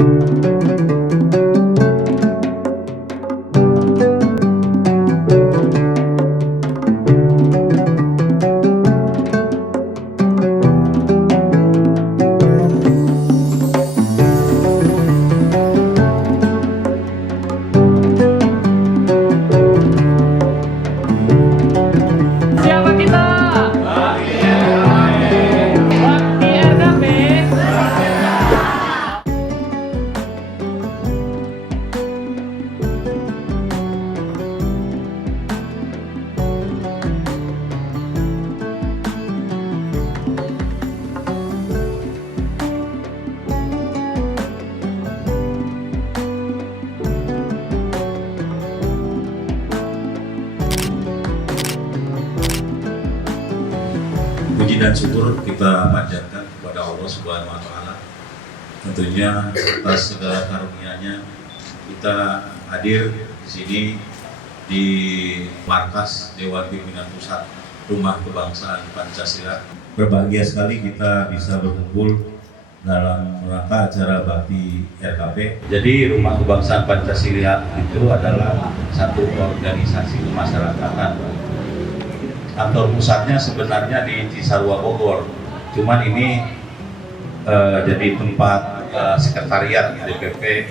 Siapa kita? Bakti RKP. Puji dan syukur kita panjatkan kepada Allah Subhanahu wa Ta'ala. Tentunya atas segala karunia-Nya kita hadir di sini di markas Dewan Pimpinan Pusat Rumah Kebangsaan Pancasila. Berbahagia sekali kita bisa berkumpul dalam rangka acara bakti RKP. Jadi Rumah Kebangsaan Pancasila itu adalah satu organisasi kemasyarakatan. Kantor pusatnya sebenarnya di Cisarua Bogor, cuman ini jadi tempat sekretariat DPP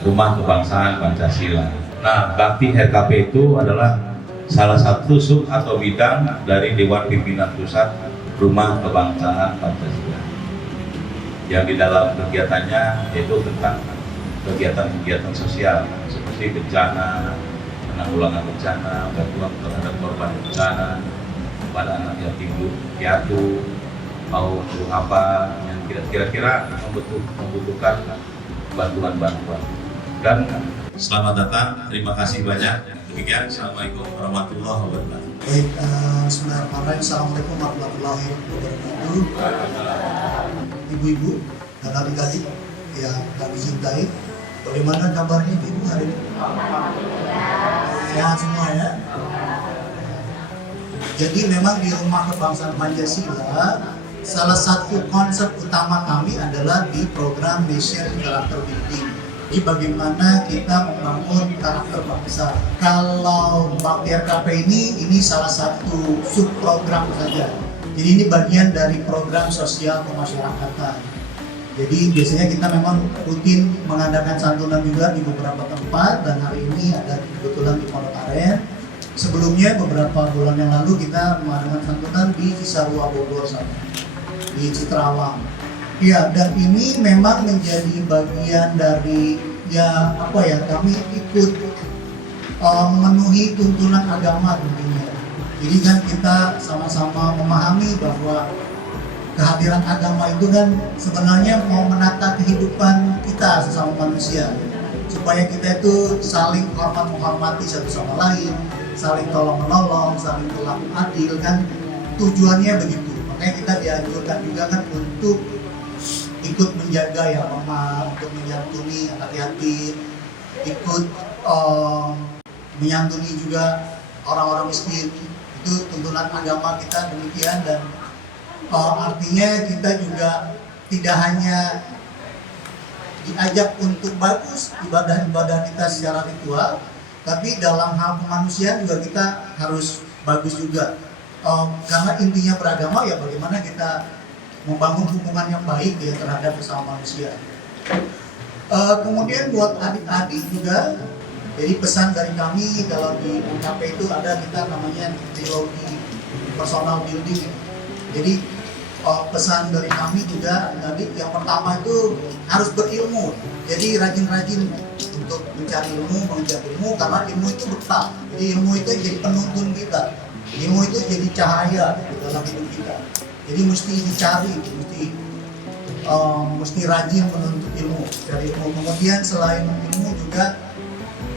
Rumah Kebangsaan Pancasila. Nah, bakti RKP itu adalah salah satu sub atau bidang dari Dewan Pimpinan Pusat Rumah Kebangsaan Pancasila. Yang di dalam kegiatannya yaitu tentang kegiatan-kegiatan sosial seperti bencana, penanggulangan bencana, bantuan terhadap korban bencana, pada anak yatim piatu, mau apa yang kira-kira membutuhkan bantuan-bantuan. Dan selamat datang, terima kasih banyak. Demikian, Assalamualaikum warahmatullahi wabarakatuh. Baik, bismillahirrahmanirrahim. Assalamualaikum warahmatullahi wabarakatuh. Ibu-ibu dan adik-adik yang kami cintai, bagaimana kabarnya ibu hari ini? Sehat semua ya. Jadi memang di Rumah Kebangsaan Pancasila, salah satu konsep utama kami adalah di program Nation Character Building. Jadi bagaimana kita membangun karakter bangsa. Kalau Bakti RKP ini salah satu subprogram saja. Jadi ini bagian dari program sosial kemasyarakatan. Jadi biasanya kita memang rutin mengadakan santunan juga di beberapa tempat, dan hari ini ada kebetulan di Pondok Aren. Sebelumnya beberapa bulan yang lalu kita mengadakan santunan di Cisarua Bogor sana, di Citrawang. Ya, dan ini memang menjadi bagian dari kami ikut memenuhi tuntunan agama tentunya. Jadi kan kita sama-sama memahami bahwa kehadiran agama itu kan sebenarnya mau menata kehidupan kita sesama manusia, supaya kita itu saling hormat menghormati satu sama lain, saling tolong menolong, saling berlaku adil, kan tujuannya begitu. Makanya kita dianjurkan juga kan untuk ikut menjaga yang lemah, untuk menyantuni anak yatim, ikut menyantuni juga orang-orang miskin. Itu tuntunan agama kita demikian, dan artinya kita juga tidak hanya diajak untuk bagus ibadah-ibadah kita secara ritual, tapi dalam hal kemanusiaan juga kita harus bagus juga. Karena intinya beragama ya bagaimana kita membangun hubungan yang baik ya terhadap sesama manusia. Kemudian buat adik-adik juga, jadi pesan dari kami kalau di UKP itu ada kita namanya trilogi personal building. Jadi pesan dari kami juga adik yang pertama itu harus berilmu. Jadi rajin-rajin untuk mencari ilmu, mengejar ilmu, karena ilmu itu bekal. Jadi ilmu itu jadi penuntun kita. Ilmu itu jadi cahaya dalam hidup kita. Jadi mesti dicari, mesti rajin menuntut ilmu, cari ilmu. Kemudian selain ilmu juga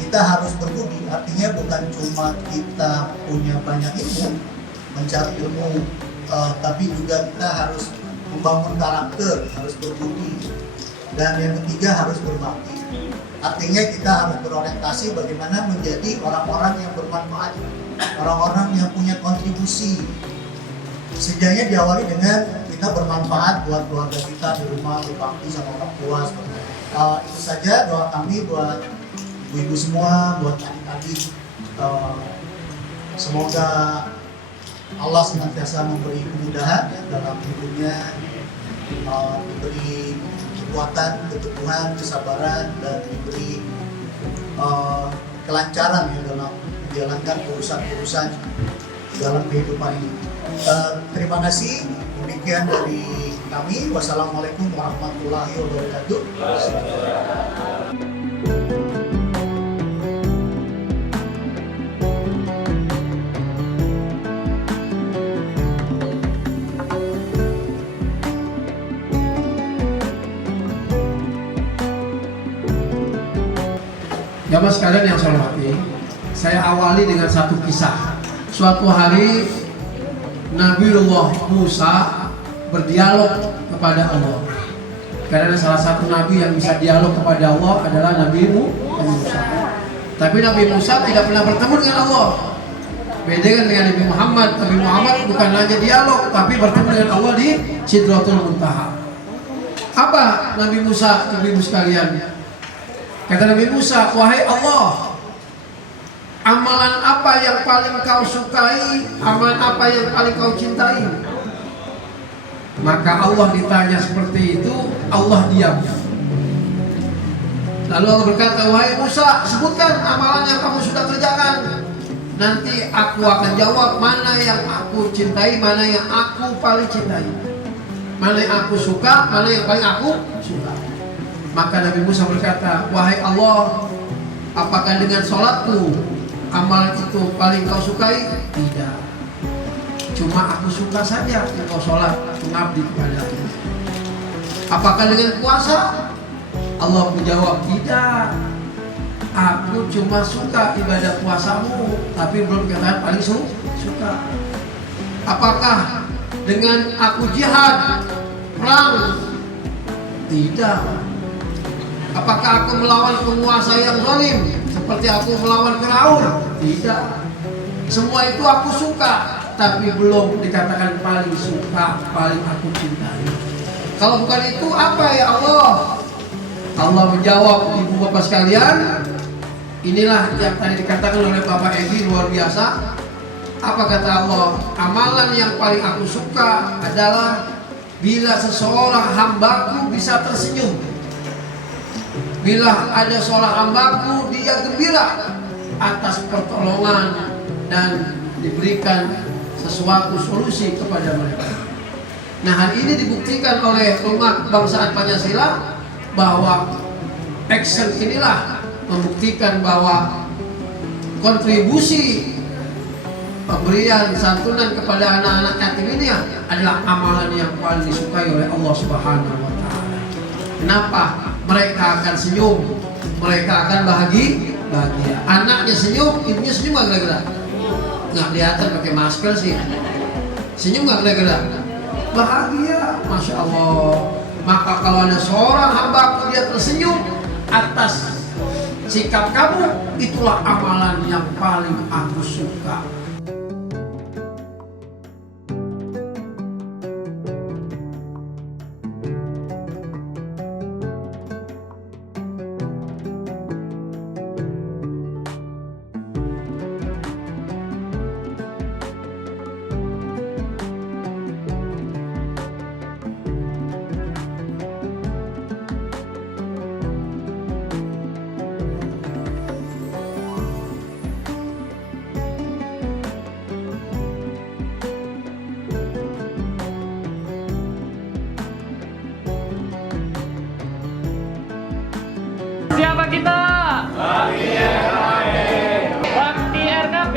kita harus berbudi. Artinya bukan cuma kita punya banyak ilmu, mencari ilmu, tapi juga kita harus membangun karakter, harus berbudi. Dan yang ketiga harus berbakti. Artinya kita harus berorientasi bagaimana menjadi orang-orang yang bermanfaat, orang-orang yang punya kontribusi. Setidaknya diawali dengan kita bermanfaat buat keluarga kita di rumah, berbakti sama orang tua. Itu saja doa kami buat ibu-ibu semua, buat adik-adik. Semoga Allah senantiasa memberi kemudahan ya, dalam hidupnya, diberi kekuatan, keteguhan, kesabaran, dan diberi kelancaran ya dalam menjalankan urusan-urusan dalam kehidupan ini. Terima kasih. Demikian dari kami. Wassalamualaikum warahmatullahi wabarakatuh. Jamaah sekalian yang saya hormati, saya awali dengan satu kisah. Suatu hari Nabiullah Musa berdialog kepada Allah. Karena salah satu nabi yang bisa dialog kepada Allah adalah Nabi Musa. Tapi Nabi Musa tidak pernah bertemu dengan Allah. Beda dengan Nabi Muhammad. Nabi Muhammad bukan hanya dialog, tapi bertemu dengan Allah di Sidratul Muntaha. Apa Nabi Musa, ibu-ibu sekalian? Kata Nabi Musa, wahai Allah, amalan apa yang paling kau sukai, amalan apa yang paling kau cintai? Maka Allah ditanya seperti itu, Allah diam. Lalu Allah berkata, wahai Musa, sebutkan amalan yang kamu sudah kerjakan. Nanti aku akan jawab mana yang aku cintai, mana yang aku paling cintai, mana yang aku suka, mana yang paling aku suka. Maka Nabi Musa berkata, wahai Allah, apakah dengan sholatku amalan itu paling kau sukai? Tidak. Cuma aku suka saja engkau sholat, mengabdi kepadaku. Apakah dengan puasa? Allah menjawab, tidak. Aku cuma suka ibadah puasamu, tapi belum dikatakan paling suka. Apakah dengan aku jihad, perang? Tidak. Apakah aku melawan penguasa yang zalim seperti aku melawan Firaun? Tidak. Semua itu aku suka, tapi belum dikatakan paling suka, paling aku cintai. Kalau bukan itu apa ya Allah? Allah menjawab, ibu bapak sekalian, inilah yang tadi dikatakan oleh Bapak Edi, luar biasa. Apa kata Allah? Amalan yang paling aku suka adalah bila seseorang hambaku bisa tersenyum. Bila ada seorang hambaku, dia gembira atas pertolongan dan diberikan sesuatu solusi kepada mereka. Nah, hal ini dibuktikan oleh umat bangsa Pancasila bahwa action inilah membuktikan bahwa kontribusi pemberian santunan kepada anak-anak yatim ini adalah amalan yang paling disukai oleh Allah Subhanahu wa Ta'ala. Kenapa? Mereka akan senyum, mereka akan bahagia. Anaknya senyum, ibunya senyum nggak kira-kira? Nggak kelihatan pakai masker sih. Senyum nggak kira-kira? Bahagia, masya Allah. Maka kalau ada seorang hamba dia tersenyum atas sikap kamu, itulah amalan yang paling aku suka. Siapa kita? Bakti RKP.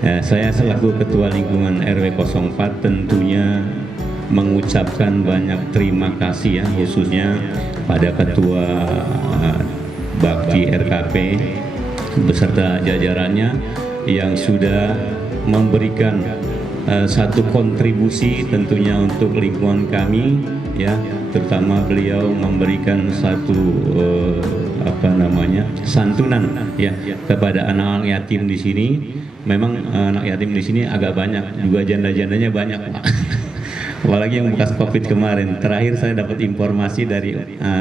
Ya, saya selaku Ketua Lingkungan RW 04 tentunya mengucapkan banyak terima kasih ya, khususnya pada Ketua Bakti RKP beserta jajarannya yang sudah memberikan satu kontribusi tentunya untuk lingkungan kami ya, terutama beliau memberikan satu santunan ya kepada anak-anak yatim di sini. memang anak yatim di sini agak banyak, juga janda-jandanya banyak, Pak. Apalagi yang bekas COVID kemarin. Terakhir saya dapat informasi dari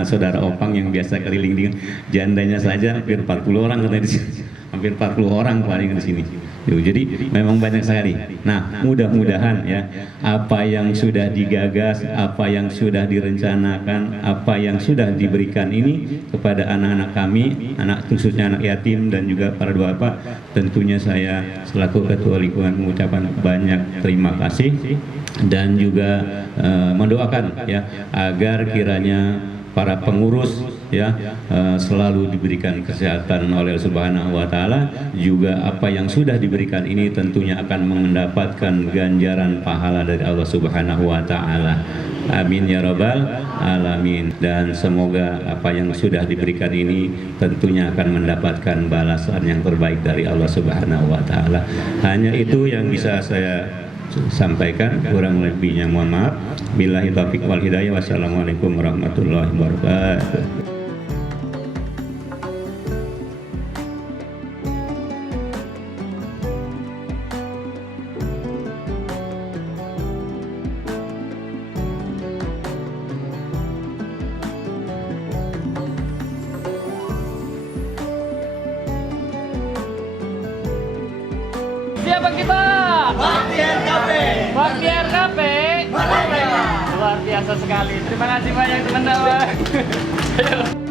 saudara Opang yang biasa keliling dengan jandanya saja hampir 40 orang katanya di sini. Hampir 40 orang paling di sini. Jadi memang banyak sekali. Nah, mudah-mudahan ya apa yang sudah digagas, apa yang sudah direncanakan, apa yang sudah diberikan ini kepada anak-anak kami, khususnya anak yatim dan juga para duafa, tentunya saya selaku Ketua Lingkungan mengucapkan banyak terima kasih dan juga mendoakan ya agar kiranya para pengurus ya selalu diberikan kesehatan oleh Subhanahu wa taala, juga apa yang sudah diberikan ini tentunya akan mendapatkan ganjaran pahala dari Allah Subhanahu wa taala. Amin ya rabbal alamin. Dan semoga apa yang sudah diberikan ini tentunya akan mendapatkan balasan yang terbaik dari Allah Subhanahu wa taala. Hanya itu yang bisa saya sampaikan, kurang lebihnya mohon maaf. Billahi taufiq wal hidayah. Wassalamualaikum warahmatullahi wabarakatuh. Siapa kita? Bakti RKP. Bakti RKP. Luar biasa sekali. Terima kasih banyak teman-teman.